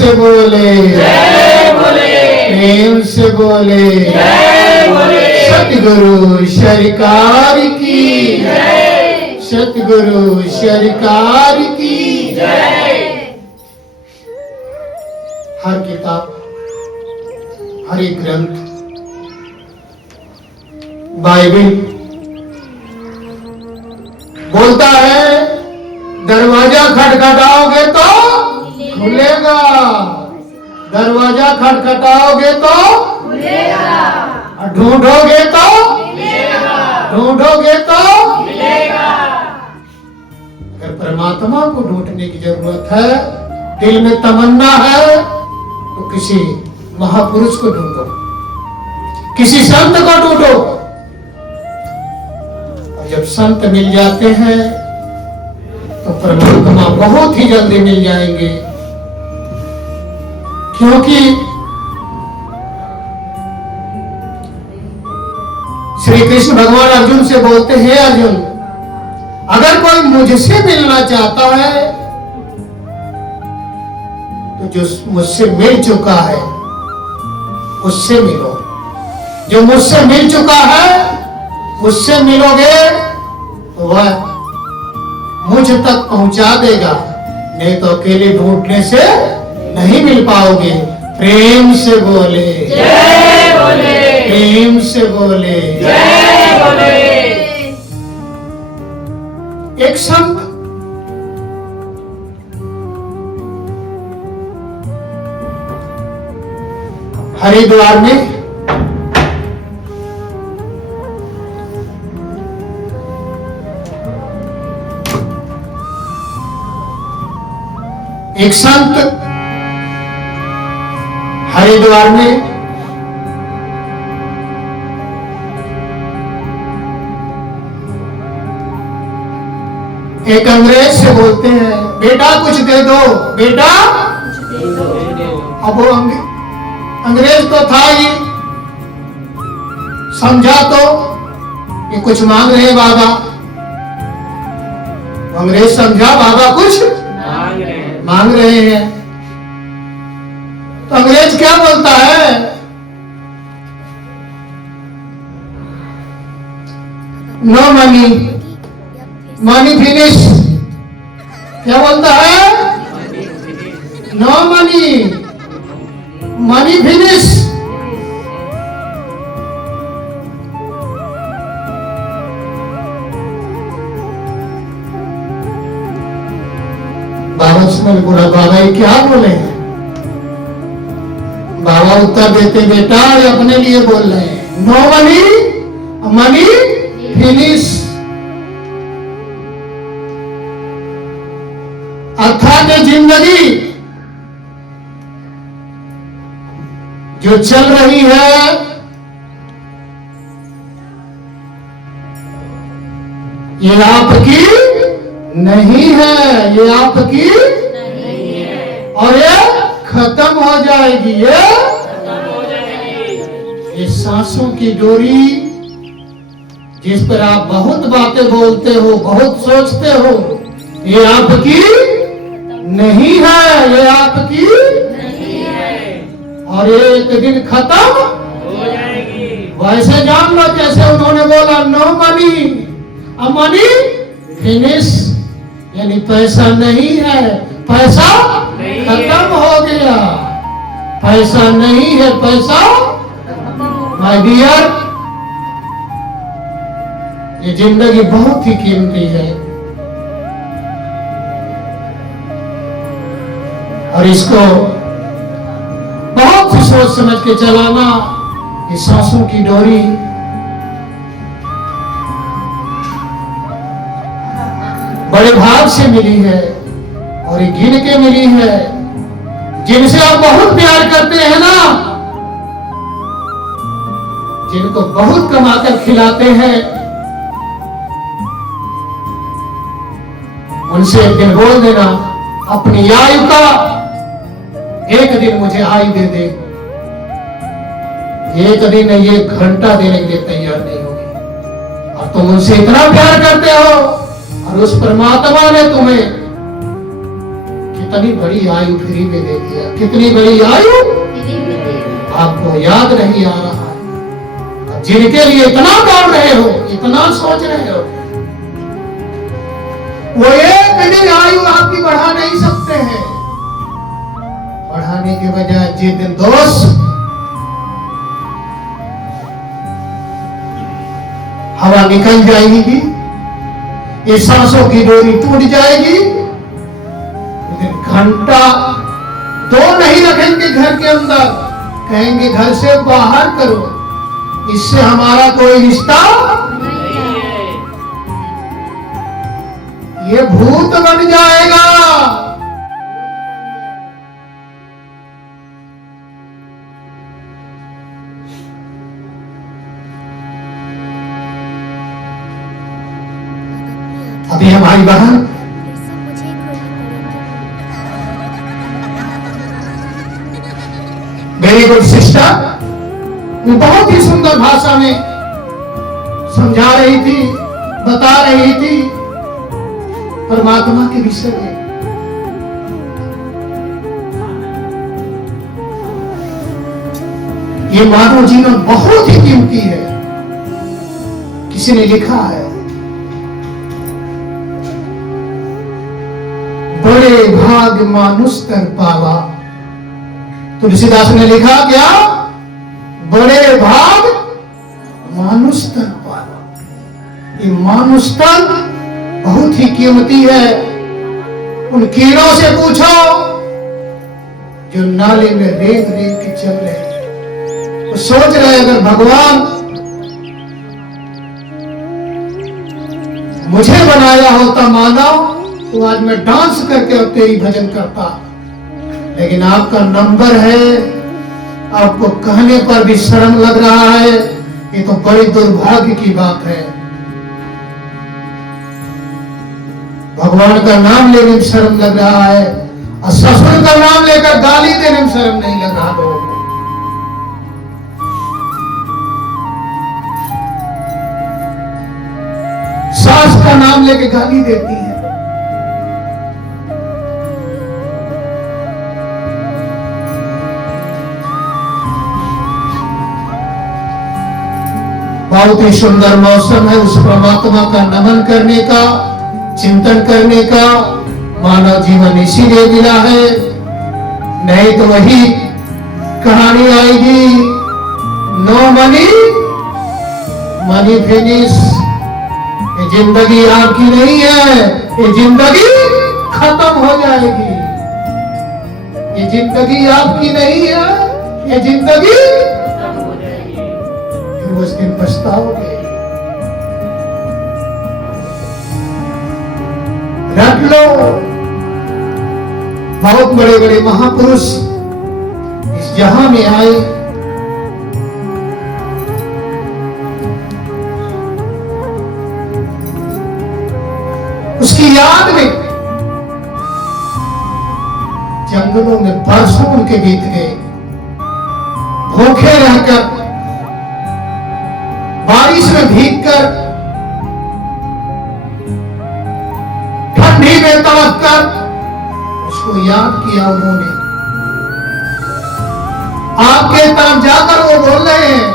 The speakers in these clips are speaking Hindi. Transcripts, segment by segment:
से बोले जय बोले, प्रेम से बोले जय बोले, सतगुरु सरकार की जय, सतगुरु सरकार की जय। हर किताब, हर एक ग्रंथ, बाइबल बोलता है दरवाजा खटखटाओगे तो खुलेगा, दरवाजा खटखटाओगे तो खुलेगा, ढूंढोगे तो मिलेगा, ढूंढोगे तो मिलेगा। अगर परमात्मा को ढूंढने की जरूरत है, दिल में तमन्ना है, तो किसी महापुरुष को ढूंढो, किसी संत को ढूंढो। और जब संत मिल जाते हैं तो परमात्मा बहुत ही जल्दी मिल जाएंगे, क्योंकि श्री कृष्ण भगवान अर्जुन से बोलते हैं, अर्जुन अगर कोई मुझसे मिलना चाहता है तो जो मुझसे मिल चुका है उससे मिलो, जो मुझसे मिल चुका है उससे मिलोगे तो वह मुझ तक पहुंचा देगा, नहीं तो अकेले ढूंढने से नहीं मिल पाओगे। प्रेम से बोले जय बोले, प्रेम से बोले। जय बोले। एक संत हरिद्वार में एक संत हरिद्वार में एक अंग्रेज से बोलते हैं, बेटा कुछ दे दो, बेटा अब वो अंग्रेज तो था ही, समझा तो ये कुछ मांग रहे हैं बाबा। अंग्रेज समझा बाबा कुछ मांग रहे हैं। तो अंग्रेज क्या बोलता है, नो मनी, मनी फिनिश। क्या बोलता है, नो मनी, मनी फिनिश। बाबा से बोला, बाबा ये क्या बोले हैं? बाबा उत्तर देते, बेटा ये अपने लिए बोल रहे हैं, नो मनी, मनी फिनिश। अर्थात जिंदगी जो चल रही है ये आपकी नहीं है, ये आपकी नहीं है, और ये खत्म हो जाएगी, खत्म हो जाएगी। ये सांसों की डोरी जिस पर आप बहुत बातें बोलते हो, बहुत सोचते हो, ये आपकी नहीं है, ये आपकी नहीं है, और ये एक दिन खत्म हो जाएगी। वैसे जान लो जैसे उन्होंने बोला नो मनी, मनी फिनिश, यानी पैसा नहीं है, पैसा खत्म हो गया, पैसा नहीं है, पैसा माय डियर। ये जिंदगी बहुत ही कीमती है और इसको बहुत ही सोच समझ के चलाना। ये सांसों की डोरी बड़े भाग से मिली है और ये गिन के मिली है। जिनसे आप बहुत प्यार करते हैं ना, जिनको बहुत कमाकर खिलाते हैं, उनसे एक दिन बोल देना, अपनी आयु का एक दिन मुझे आयु दे दे। एक दिन ये घंटा देने के लिए तैयार नहीं होगी। और तुम उनसे इतना प्यार करते हो और उस परमात्मा ने तुम्हें इतनी बड़ी आयु फ्री में दे दिया। कितनी बड़ी आयु आपको याद नहीं आ रहा है। जिनके लिए इतना दौड़ रहे हो, इतना सोच रहे हो, वो एक दिन आयु आपकी बढ़ा नहीं सकते हैं। बढ़ाने के बजाय जिस दिन दोस्त हवा निकल जाएगी, ये सांसों की डोरी टूट जाएगी, घंटा दो नहीं रखेंगे घर के अंदर, कहेंगे घर से बाहर करो, इससे हमारा कोई रिश्ता नहीं है। ये भूत बन जाएगा। अभी हमारी बहन वेरी गुड सिस्टर, वो बहुत ही सुंदर भाषा में समझा रही थी, बता रही थी परमात्मा के विषय में। ये मानव जीवन बहुत ही कीमती है। किसी ने लिखा है, बड़े भाग मानुष तर पावा। तुलसीदास ने लिखा क्या? बड़े भाग मानुष तर पावा। ये मानुष तर बहुत ही कीमती है। उन कीड़ों से पूछो जो नाले में रेत रेत के चल रहे हैं, वो सोच रहे अगर भगवान मुझे बनाया होता मानव, तो आज मैं डांस करके और तेरी भजन करता। लेकिन आपका नंबर है, आपको कहने पर भी शर्म लग रहा है। ये तो बड़ी दुर्भाग्य की बात है। भगवान का नाम लेने में शर्म लग रहा है, और ससुर का नाम लेकर गाली देने में शर्म नहीं लग रहा लोगों को। सास का नाम लेके गाली देती है। बहुत ही सुंदर मौसम है उस परमात्मा का नमन करने का, चिंतन करने का। मानव जीवन इसीलिए मिला है, नहीं तो वही कहानी आएगी, नो मनी मनी फिनिश। ये जिंदगी आपकी नहीं है, ये जिंदगी खत्म हो जाएगी। ये जिंदगी आपकी नहीं है, ये जिंदगी उस दिन पछताओगे। रख लो, बहुत बड़े बड़े महापुरुष इस जहां में आए, उसकी याद में जंगलों में बरसों उनके बीत गए, भूखे रहकर, बारिश में भीगकर, ठंडी में तड़प कर उसको याद किया उन्होंने। आपके तरफ जाकर वो बोल रहे हैं,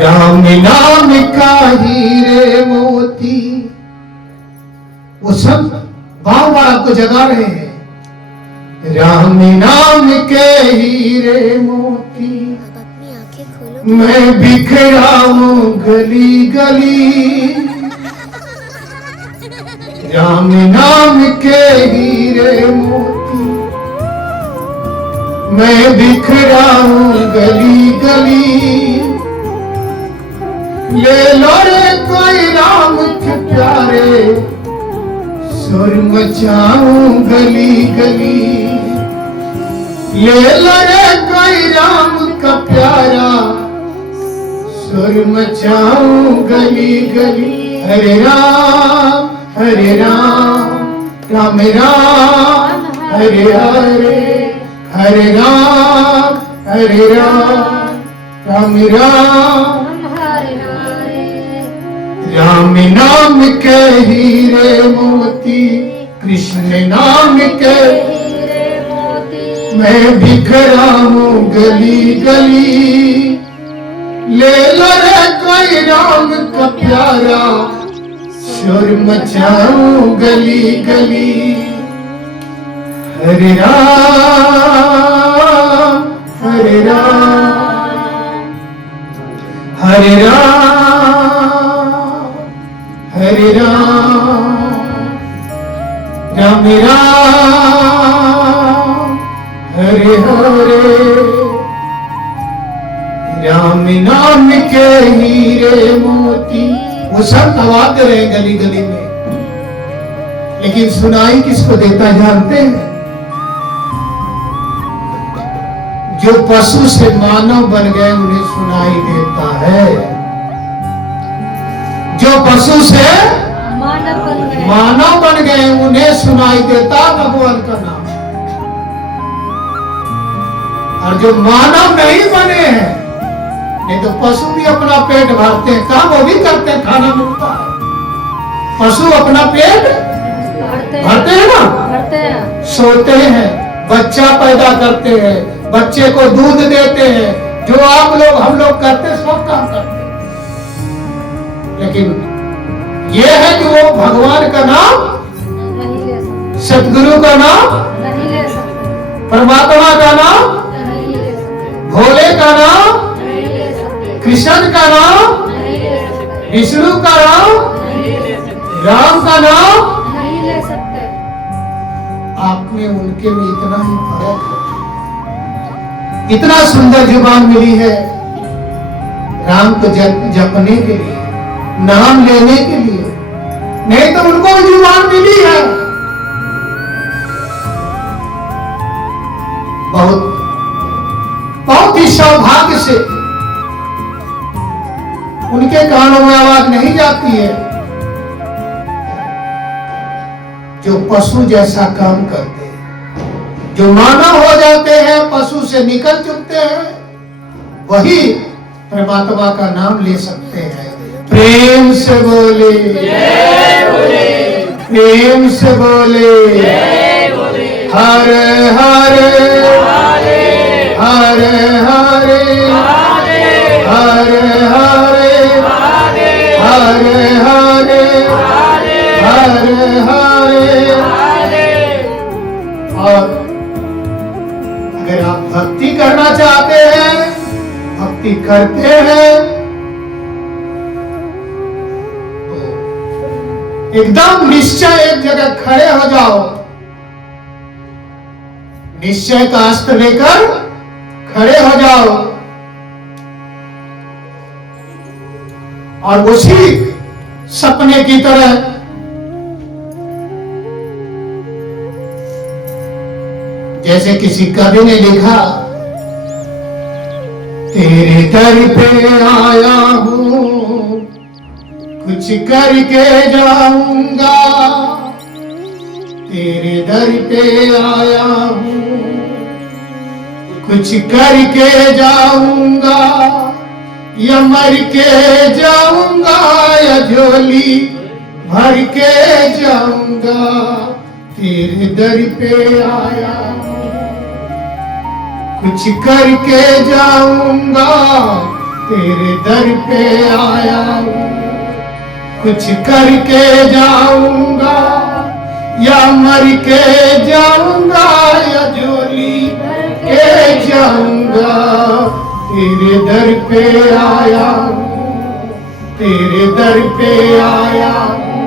राम नाम का हीरे मोती। वो सब बार बार आपको जगा रहे हैं, राम नाम के हीरे मोती, मैं बिखराऊं गली गली। राम नाम के हीरे मोती, मैं बिखराऊं गली गली। ले लो रे कोई राम के प्यारे, सुर मचाऊं गली गली। ले लो रे कोई राम का प्यारा, सुर मचाऊं गली गली। हरे राम राम राम हरे हरे, हरे राम राम राम राम नाम के हीरे मोती, कृष्ण नाम के हीरे मोती, मैं बिखरा हूँ गली गली। ले लो रे कोई राम का प्यारा, शोर मचाऊं गली गली। हरे राम हरे राम, हरे राम हरे राम, राम राम हरे हरे। राम नाम के हीरे मोती, वो सब गवाते रहे गली गली में, लेकिन सुनाई किसको देता जानते हैं? जो पशु से मानव बन गए उन्हें सुनाई देता है। जो पशु से मानव बन गए उन्हें सुनाई देता भगवान का नाम। और जो मानव नहीं बने हैं, नहीं तो पशु भी अपना पेट भरते हैं, काम वो भी करते हैं, खाना मिलता है। पशु अपना पेट भरते हैं ना, भरते हैं, सोते हैं, बच्चा पैदा करते हैं, बच्चे को दूध देते हैं, जो आप लोग हम लोग करते सब काम करते हैं। लेकिन ये है कि वो भगवान का नाम नहीं ले सकते, सतगुरु का नाम, नहीं ले सकते, परमात्मा का नाम, नहीं ले सकते, भोले का नाम, नहीं ले सकते, कृष्ण का नाम, नहीं ले सकते, विष्णु का नाम, नहीं ले सकते, राम का नाम। नहीं ले सकते। आप में उनके में इतना ही फर्क है। इतना सुंदर जुबान मिली है राम को जपने के लिए, नाम लेने के लिए, नहीं तो उनको भी जुबान मिली है। बहुत बहुत ही सौभाग्य से उनके कानों में आवाज नहीं जाती है। जो पशु जैसा काम करते हैं, जो मानव हो जाते हैं, पशु से निकल चुकते हैं, वही परमात्मा का नाम ले सकते हैं। प्रेम से बोले जय बोले, प्रेम से बोले जय बोले, हरे हरे हरे हरे हरे हरे हरे हरे हरे हरे हरे हरे हरे। और अगर आप भक्ति करना चाहते हैं, भक्ति करते हैं, तो एकदम निश्चय एक जगह खड़े हो जाओ, निश्चय का अस्त्र लेकर खड़े हो जाओ और उसी सपने की तरह जैसे किसी कवि ने लिखा, तेरे दर पे आया हूं कुछ करके जाऊंगा, तेरे दर पे आया हूं कुछ करके जाऊंगा, या मर के जाऊंगा या झोली भर के जाऊंगा, तेरे दर पे आया हूं कुछ करके जाऊंगा, तेरे दर पे आया हूं कुछ करके जाऊंगा, या मर के जाऊंगा या झोली के जाऊंगा, तेरे दर पे आया हूं, तेरे दर पे आया हूं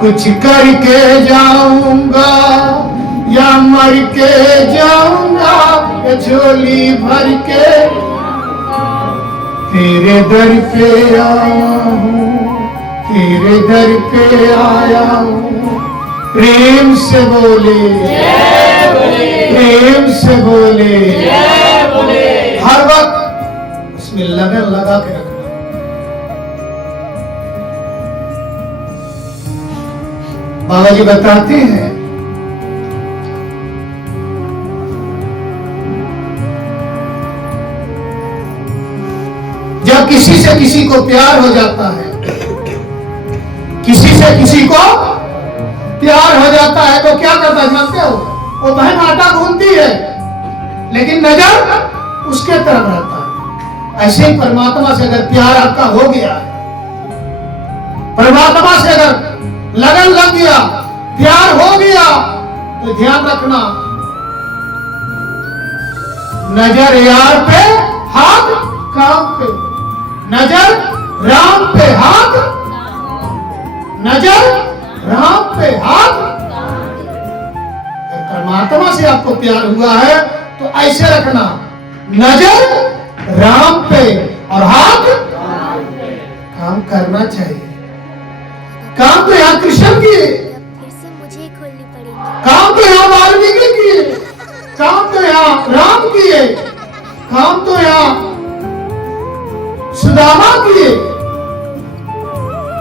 कुछ करके जाऊंगा, या मर के जाऊंगा या झोली भर के, तेरे दर पे आया हूं, तेरे दर पे आया हूं। प्रेम से बोले जय बोले, प्रेम से बोले जय बोले, हर वक्त उसमें लगन लगा के रखना। बाबा जी बताते हैं, जब किसी से किसी को प्यार हो जाता है किसी से किसी को प्यार हो जाता है तो क्या करता है जानते हो? वो बहन आटा गूंथती है लेकिन नजर उसके तरफ रहता है। ऐसे ही परमात्मा से अगर प्यार आपका हो गया, परमात्मा से अगर लगन लग गया, प्यार हो गया, तो ध्यान रखना, नजर यार पे, हाथ काम पे, नजर राम पे, हाथ, नजर राम पे, हाथ। परमात्मा से आपको प्यार हुआ है तो ऐसे रखना, नजर राम पे और हाथ काम करना चाहिए। काम तो यहाँ कृष्ण किए, फिर से मुझे खोलनी पड़ेगी। काम तो यहाँ वाल्मीकि किए, काम तो यहाँ राम किए, काम तो यहाँ सुदामा किए,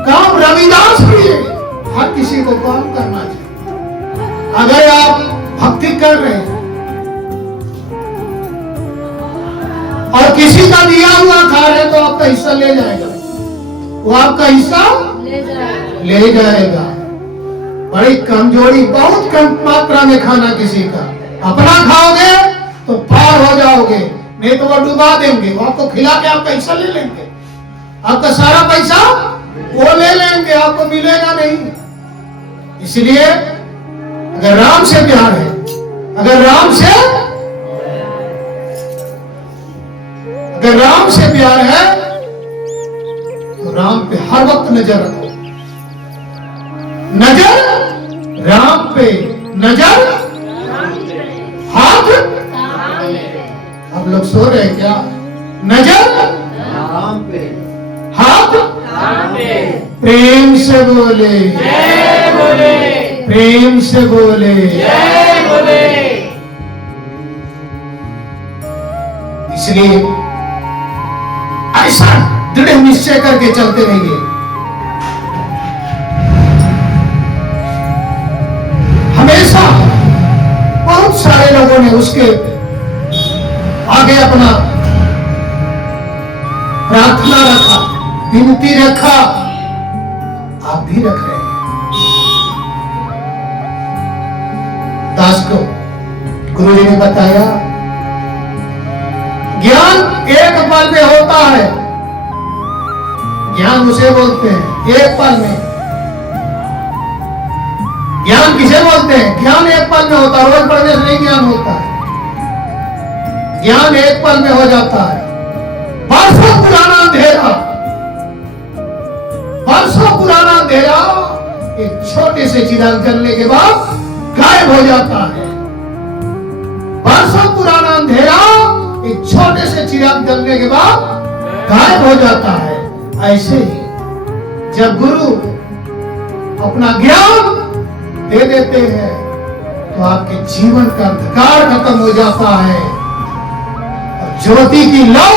काम रविदास किए। हर किसी को काम करना चाहिए। अगर आप भक्ति कर रहे हैं और किसी का दिया हुआ खा रहे हैं तो आपका हिस्सा ले जाएगा, वो आपका हिस्सा ले जाएगा। ले जाएगा। बड़ी कमजोरी, बहुत कम मात्रा में खाना किसी का, अपना खाओगे तो पार हो जाओगे, नहीं तो वो डुबा देंगे, वो आपको खिला के आपका हिस्सा ले लेंगे, आपका सारा पैसा वो ले लेंगे, आपको मिलेगा नहीं। इसलिए अगर राम से प्यार है, अगर राम से प्यार है तो राम पे हर वक्त नजर रखो, नजर राम पे, नजर हाथ। आप लोग सो रहे हैं क्या? नजर राम पे, हाथ, राम पे, प्रेम से बोले, जय बोले, प्रेम से बोले। जय बोले। इसलिए ऐसा दृढ़ निश्चय करके चलते रहिए। हमेशा बहुत सारे लोगों ने उसके आगे अपना प्रार्थना रखा, विनती रखा, आप भी रख रहे हैं। दास को गुरु जी ने बताया, ज्ञान एक पल में होता है, ज्ञान उसे बोलते हैं एक पल में। ज्ञान किसे बोलते हैं? ज्ञान एक पल में होता है, रोज पढ़ने से नहीं ज्ञान होता है। ज्ञान एक पल में हो जाता है। बरसों पुराना अंधेरा, बरसों पुराना अंधेरा एक छोटे से चिराग जलने के बाद गायब हो जाता है। बरसों पुराना अंधेरा एक छोटे से चिराग जलने के बाद गायब हो जाता है। ऐसे ही जब गुरु अपना ज्ञान दे देते हैं तो आपके जीवन का अंधकार खत्म हो जाता है और ज्योति की लौ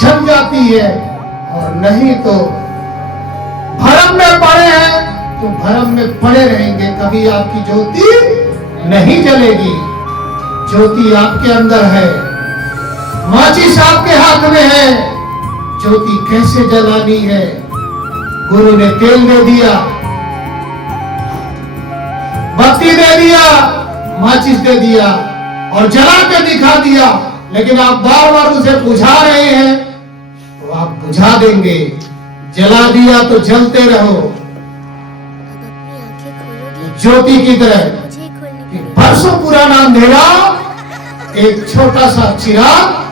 जल जाती है। और नहीं तो भरम में पड़े हैं तो भरम में पड़े रहेंगे, कभी आपकी ज्योति नहीं जलेगी। ज्योति आपके अंदर है, माचिस आपके हाथ में है, ज्योति कैसे जलानी है? गुरु ने तेल दे दिया, बत्ती दे दिया, माचिस दे दिया और जला के दिखा दिया, लेकिन आप बार बार उसे बुझा रहे हैं तो आप बुझा देंगे। जला दिया तो जलते रहो अब अपनी आंखें खोलोगी, ज्योति की तरह। मुझे खोलनी कि पड़ेगी। बरसों पुराना अंधेरा एक छोटा सा चिराग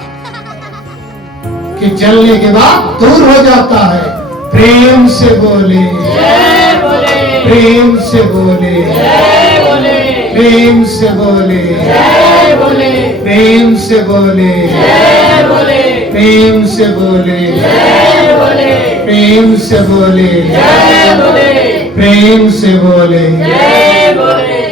के जलने के बाद दूर हो जाता है। प्रेम से बोले, जय बोले, प्रेम से बोले, जय बोले, प्रेम से बोले, जय बोले, प्रेम से बोले, जय बोले, प्रेम से बोले, जय बोले, प्रेम से बोले, जय बोले, प्रेम से बोले। जय बोले।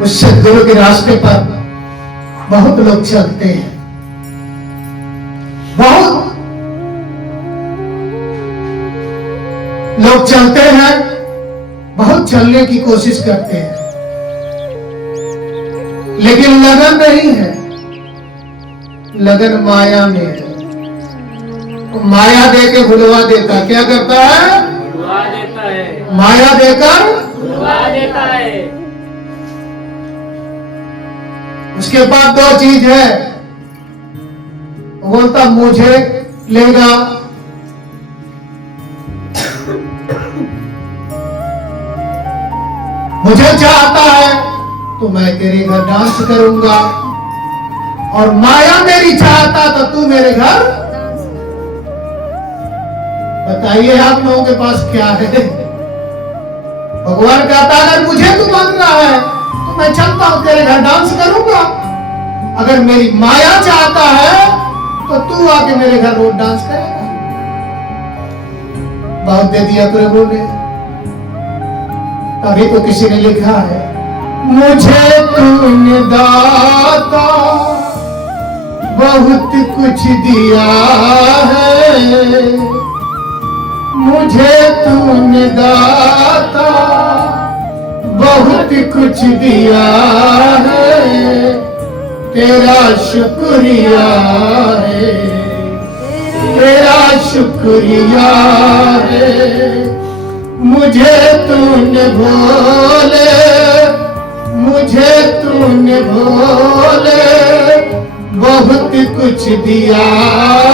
उस सद्गुरु के रास्ते पर बहुत लोग चलते हैं, बहुत लोग चलते हैं, चलने की कोशिश करते हैं, लेकिन लगन नहीं है, लगन माया में है। माया देके भुलवा देता, क्या करता है? भुलवा देता है, माया देकर भुलवा देता है। उसके बाद दो चीज है, वो बोलता मुझे लेगा, मुझे चाहता है तो मैं तेरे घर डांस करूंगा, और माया मेरी चाहता तो तू मेरे घर। बताइए आप लोगों के पास क्या है? भगवान कहता है अगर मुझे तू मांग रहा है तो मैं चलता हूं तेरे घर डांस करूंगा, अगर मेरी माया चाहता है तो तू आके मेरे घर रोज डांस करेगा। बहुत दे दिया प्रभु ने। तभी तो किसी ने लिखा है, मुझे तूने दाता बहुत कुछ दिया है, मुझे तूने दाता बहुत कुछ दिया है, तेरा शुक्रिया है, तेरा शुक्रिया है। मुझे तूने भोले, मुझे तूने भोले बहुत कुछ दिया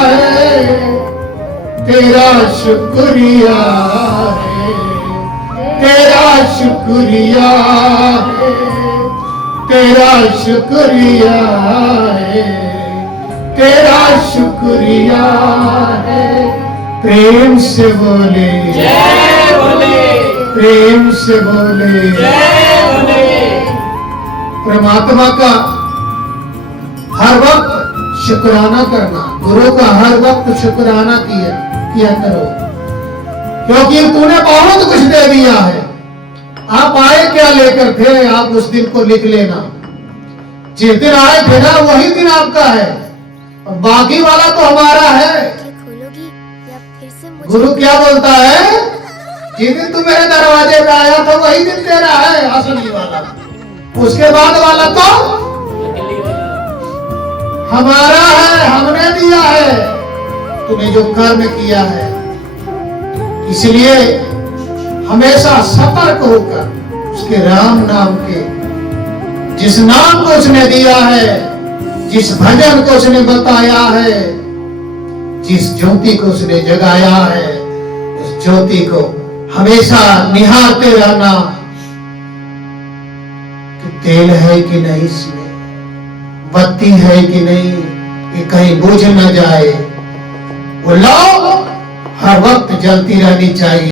है, तेरा शुक्रिया है, तेरा शुक्रिया है, तेरा शुक्रिया है, तेरा शुक्रिया है। प्रेम से बोले जय बोले, प्रेम से बोले जय बोले। परमात्मा का हर वक्त शुक्राना करना, गुरु का हर वक्त शुक्राना किया करो, क्योंकि तूने बहुत कुछ दे दिया है। आप आए क्या लेकर थे, आप उस दिन को लिख लेना। जिस दिन आए थे ना वही दिन आपका है, और बाकी वाला तो हमारा है। आंखें खोलोगी या फिर से मुझे गुरु क्या बोलता है, जिस दिन तू मेरे दरवाजे पे आया था वही दिन तेरा है असली वाला, उसके बाद वाला तो हमारा है, हमने दिया है, तूने जो कर्म किया है। इसलिए हमेशा सतर्क होकर उसके राम नाम के, जिस नाम को उसने दिया है, जिस भजन को उसने बताया है, जिस ज्योति को उसने जगाया है, उस ज्योति को हमेशा निहारते रहना कि तेल है कि नहीं इसमें, बत्ती है कि नहीं, कि कहीं बुझ न जाए। वो लौ हर वक्त जलती रहनी चाहिए।